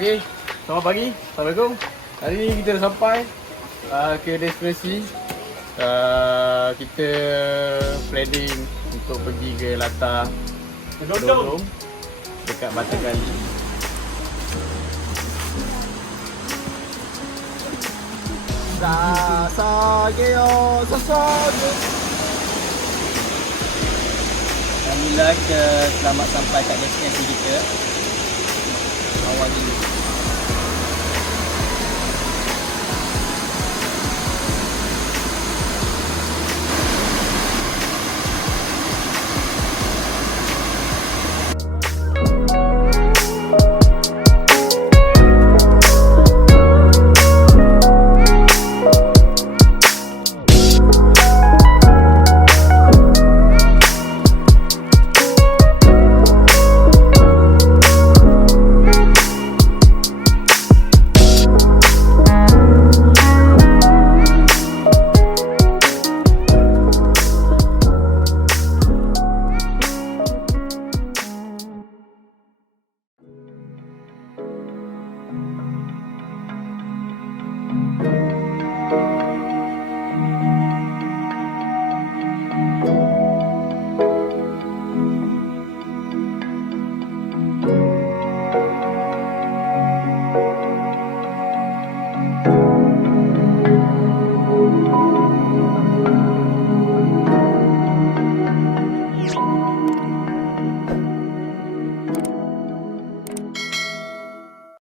Okay, selamat pagi, Assalamualaikum. Hari ni kita dah sampai ke destinasi. Kita planning untuk pergi ke Lata, kedondong dekat Batang kali. Alhamdulillah kita selamat sampai kat destinasi kita. Awal ni